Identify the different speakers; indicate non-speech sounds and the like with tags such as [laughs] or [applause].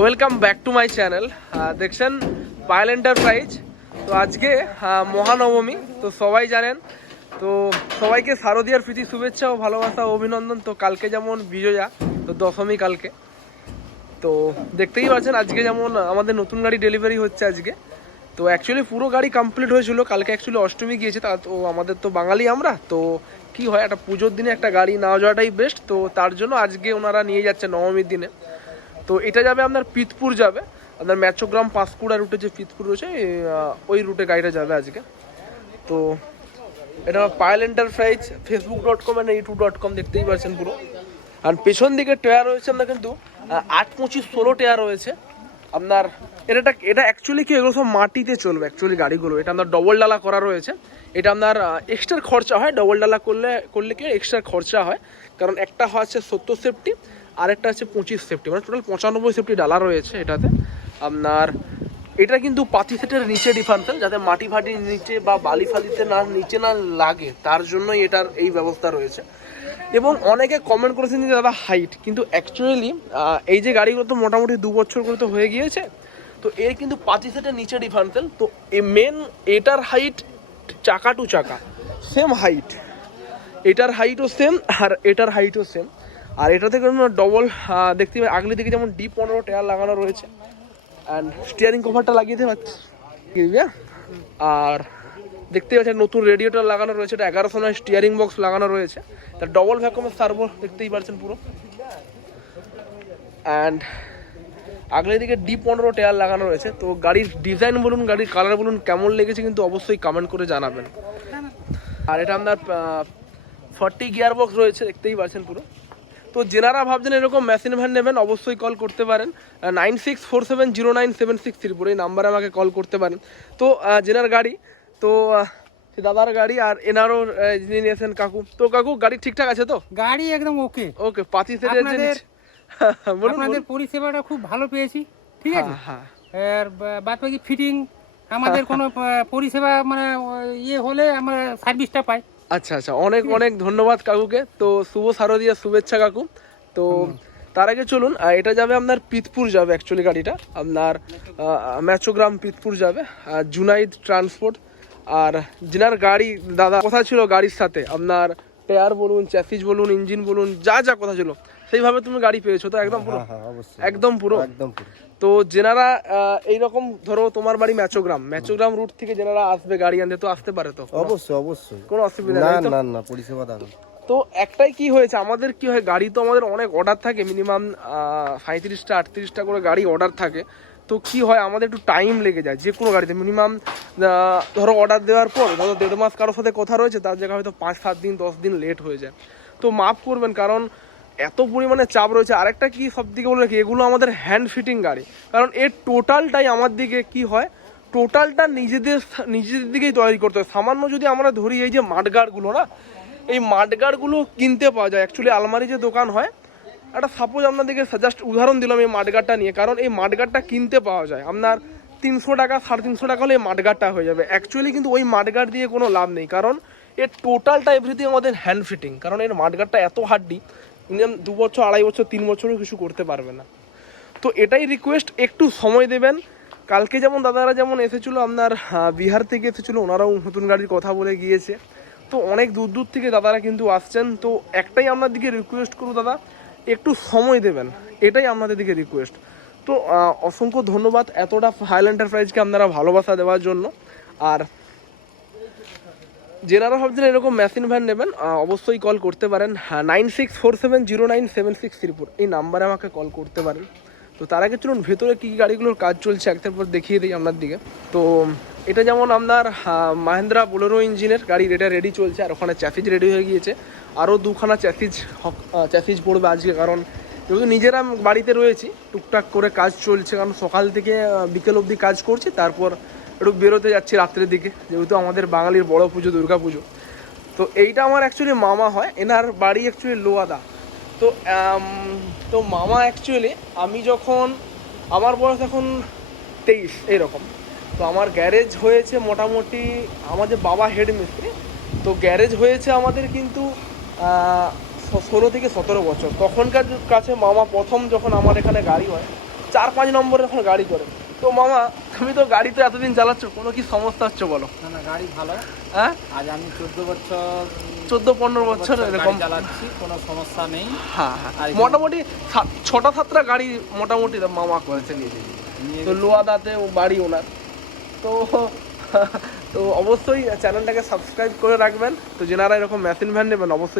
Speaker 1: Welcome back to my channel দেখছেন Payel enterprise তো আজকে মহানবমী, তো সবাই জানেন, তো সবাইকে শারদীয়ার প্রীতি শুভেচ্ছা ও ভালোবাসা অভিনন্দন। তো কালকে যেমন বিজয়া, তো দশমী কালকে। তো দেখতেই পাচ্ছেন, আজকে যেমন আমাদের নতুন গাড়ি ডেলিভারি হচ্ছে আজকে। তো অ্যাকচুয়ালি পুরো গাড়ি কমপ্লিট হয়েছিল। কালকে অ্যাকচুয়ালি অষ্টমী গিয়েছে, তা তো আমাদের তো বাঙালি আমরা। তো কি হয়, একটা পুজোর দিনে একটা গাড়ি না যাওয়াটাই বেস্ট তো তার জন্য আজকে ওনারা নিয়ে যাচ্ছে নবমীর দিনে। তো এটা যাবে আপনার পিতপুর যাবে। আপনার ম্যাচোগ্রাম, পাঁশকুড়া রুটে যে পিতপুর রয়েছে ওই রুটে গাড়িটা যাবে আজকে। তো এটা Payel enterprise Facebook dot com and YouTube dot com দেখতেই পাচ্ছেন পুরো। আর পেছন দিকে টায়ার রয়েছে আপনার কিন্তু আট পঁচিশ ষোলো টায়ার রয়েছে। আপনার এটা এটা অ্যাকচুয়ালি কি এগুলো সব মাটিতে চলবে অ্যাকচুয়ালি গাড়িগুলো। এটা আপনার ডবল ডালা করা রয়েছে। এটা আপনার এক্সট্রা খরচা হয় ডবল ডালা করলে করলে কি এক্সট্রা খরচা হয়। কারণ একটা হচ্ছে সত্তর সেফটি আর একটা হচ্ছে পঁচিশ সেফটি মানে টোটাল পঁচানব্বই সেফটি ডালা রয়েছে এটাতে। আপনার, এটা কিন্তু পাতি সেটের নিচে ডিফারেন্সিয়াল যাতে মাটি ফাটির নিচে বা বালি ফালিতে না, নিচে না লাগে, তার জন্যই এটার এই ব্যবস্থা রয়েছে। এবং অনেকে কমেন্ট করেছেন যে, দাদা হাইট কিন্তু অ্যাকচুয়ালি এই যে গাড়িগুলো তো মোটামুটি দু বছর করে তো হয়ে গিয়েছে, তো এর কিন্তু পাঁচি সেটের নিচে ডিফারেন্সিয়াল তো এ মেন এটার হাইট চাকা টু চাকা সেম হাইট এটার হাইটও সেম আর এটার হাইটও সেম আর এটাতে কোনো ডবল দেখতে পাই, আগলি দিকে যেমন ডি পনেরো টায়ার লাগানো রয়েছে। অ্যান্ড স্টিয়ারিং কভারটা লাগিয়ে দিতে পারছি আর দেখতে পাচ্ছেন নতুন রেডিওটার লাগানো রয়েছে, এটা এগারোশো নয় স্টিয়ারিং বক্স লাগানো রয়েছে। তার ডবল ভ্যাকুমের সার্ভো দেখতেই পাচ্ছেন পুরো। অ্যান্ড আগলের দিকে ডি পনেরো টায়ার লাগানো রয়েছে, তো গাড়ির ডিজাইন বলুন, গাড়ির কালার বলুন, কেমন লেগেছে কিন্তু অবশ্যই কমেন্ট করে জানাবেন। আর এটা আপনার ফর্টি গিয়ার বক্স রয়েছে, দেখতেই পাচ্ছেন পুরো। তো যেনারা ভাবছেন এরকম মেশিন ভ্যান নেবেন অবশ্যই কল করতে পারেন। Nine six four seven zero nine seven six three four এই নাম্বারে আমাকে কল করতে পারেন। তো যেনার গাড়ি তো দাদার গাড়ি আর এনারও যিনি নিয়েছেন কাকু। তো কাকু গাড়ি ঠিকঠাক আছে তো?
Speaker 2: গাড়ি একদম ওকে
Speaker 1: ওকে পাতি সেটের
Speaker 2: আপনাদের-। পরিষেবাটা খুব ভালো পেয়েছি ঠিক আছে?
Speaker 1: হ্যাঁ হ্যাঁ।
Speaker 2: আর বাদ বাকি ফিটিং আমাদের [laughs] কোনো পরিষেবা মানে ইয়ে হলে আমরা সার্ভিসটা পাই।
Speaker 1: আচ্ছা আচ্ছা অনেক অনেক ধন্যবাদ কাকুকে। তো শুভ শারদীয়া শুভেচ্ছা কাকু। তো তার আগে চলুন এটা যাবে আপনার পিতপুর যাবে অ্যাকচুয়ালি গাড়িটা। আপনার ম্যাচোগ্রাম পিতপুর যাবে আর জুনাইদ ট্রান্সপোর্ট। আর যেনার গাড়ি দাদা কথা ছিল গাড়ির সাথে। আপনার টায়ার বলুন চ্যাসিজ বলুন ইঞ্জিন বলুন যা যা কথা ছিল। সেইভাবে তুমি গাড়ি পেয়েছ তো একদম পুরো?
Speaker 3: হ্যাঁ অবশ্যই।
Speaker 1: একদম পুরো?
Speaker 3: একদম পুরো।
Speaker 1: তো যেনারা এইরকম ধরো তোমার বাড়ি ম্যাচোগ্রাম ম্যাচোগ্রাম রুট থেকে যেনারা আসবে গাড়ি আনতে তো আসতে পারে তো
Speaker 3: অবশ্যই অবশ্যই।
Speaker 1: কোনো অসুবিধা
Speaker 3: না
Speaker 1: নেই
Speaker 3: না না পরিষেবা দারুণ।
Speaker 1: তো একটাই কি হয়েছে আমাদের কি হয় গাড়ি তো আমাদের অনেক অর্ডার থাকে মিনিমাম সাঁত্রিশটা আটত্রিশটা করে গাড়ি অর্ডার থাকে। তো কি হয় আমাদের একটু টাইম লেগে যায় যে কোনো গাড়িতে মিনিমাম ধরো অর্ডার দেওয়ার পর ধরো দেড় মাস কারোর সাথে কথা রয়েছে তার জায়গায় হয়তো পাঁচ সাত দিন দশ দিন লেট হয়ে যায়। তো মাফ করবেন কারণ এত পরিমাণে চাপ রয়েছে। আরেকটা কি সব দিকে বলে কি এগুলো আমাদের হ্যান্ড ফিটিং গাড়ি। কারণ এর টোটালটাই আমার দিকে কি হয় টোটালটা নিজেদের নিজেদের দিকেই তৈরি করতে হয়। সামান্য যদি আমরা ধরি এই যে মাঠগাড়গুলো না, এই মাঠগাড়গুলো কিনতে পাওয়া যায়। অ্যাকচুয়ালি আলমারি যে দোকান হয়, একটা সাপোজ আপনাদেরকে জাস্ট উদাহরণ দিলাম এই মাঠগাড়টা নিয়ে। কারণ এই মাঠগাড়টা কিনতে পাওয়া যায়। আপনার তিনশো টাকা, সাড়ে তিনশো টাকা হলে এই মাঠগাড়টা হয়ে যাবে। অ্যাকচুয়ালি কিন্তু ওই মাঠগাড় দিয়ে কোনো লাভ নেই। কারণ এর টোটালটা এভরিথিং আমাদের হ্যান্ড ফিটিং কারণ এর মাঠগাড়টা এত হাড্ডি মিনিমাম দু বছর, আড়াই বছর, তিন বছরও কিছু করতে পারবে না। তো এটাই রিকোয়েস্ট একটু সময় দেবেন। কালকে যেমন দাদারা যেমন এসেছিল, আপনার বিহার থেকে এসেছিল, ওনারাও নতুন গাড়ির কথা বলে গিয়েছে। তো অনেক দূর দূর থেকে দাদারা কিন্তু আসছেন। তো একটাই আপনার দিকে রিকোয়েস্ট করব দাদা, একটু সময় দেবেন। এটাই আপনাদের দিকে রিকোয়েস্ট তো অসংখ্য ধন্যবাদ এতটা হাইল এন্টারপ্রাইজকে আপনারা ভালোবাসা দেওয়ার জন্য। আর যেনারা ভাবছেন এরকম মেশিন ভ্যান নেবেন অবশ্যই কল করতে পারেন। Nine six four seven zero nine seven six three four এই নাম্বারে আমাকে কল করতে পারেন। তো তার আগে চলুন, ভেতরে কী কী গাড়িগুলোর কাজ চলছে একটার পর দেখিয়ে দিই আপনার দিকে। তো এটা যেমন আপনার মাহেন্দ্রা বোলেরো ইঞ্জিনের গাড়ি এটা রেডি চলছে, আর ওখানে চ্যাসিজ রেডি হয়ে গিয়েছে। আরও দুখানা চ্যাসিজ চ্যাসিজ পড়বে আজকে, কারণ যেহেতু নিজেরা বাড়িতে রয়েছি, টুকটাক করে কাজ চলছে, কারণ সকাল থেকে বিকেল অবধি কাজ করছি, তারপর একটু বেরোতে যাচ্ছি রাত্রের দিকে, যেহেতু আমাদের বাঙালির বড় পুজো, দুর্গা পুজো। তো এইটা আমার অ্যাকচুয়ালি মামা হয়, এনার বাড়ি অ্যাকচুয়ালি লোয়াদা। তো তো মামা অ্যাকচুয়ালি আমি যখন, আমার বয়স এখন তেইশ, এরকম। তো আমার গ্যারেজ হয়েছে মোটামুটি আমাদের বাবা হেড মিস্ত্রি তো গ্যারেজ হয়েছে আমাদের কিন্তু ষোলো থেকে সতেরো বছর। তখনকার কাছে মামা প্রথম যখন আমার এখানে গাড়ি হয়, চার পাঁচ নম্বরে এখন গাড়ি করে। তো মামা তুমি তো গাড়ি তো এতদিন চালাচ্ছ কোনো কি সমস্যা হচ্ছে বলো?
Speaker 4: না না গাড়ি ভালো।
Speaker 1: হ্যাঁ?
Speaker 4: আজ আমি চোদ্দ বছর
Speaker 1: চোদ্দ পনেরো বছর এরকম।
Speaker 4: চালাচ্ছি কোনো সমস্যা নেই।
Speaker 1: হ্যাঁ হ্যাঁ। মোটামুটি ছটা সাতটা গাড়ি মোটামুটি মামা করেছে
Speaker 4: নিয়ে
Speaker 1: তো লোয়াদাতে বাড়ি ওনার। তো তো অবশ্যই চ্যানেলটাকে সাবস্ক্রাইব করে রাখবেন। তো যেনারা এরকম মেশিন ভ্যান নেবেন অবশ্যই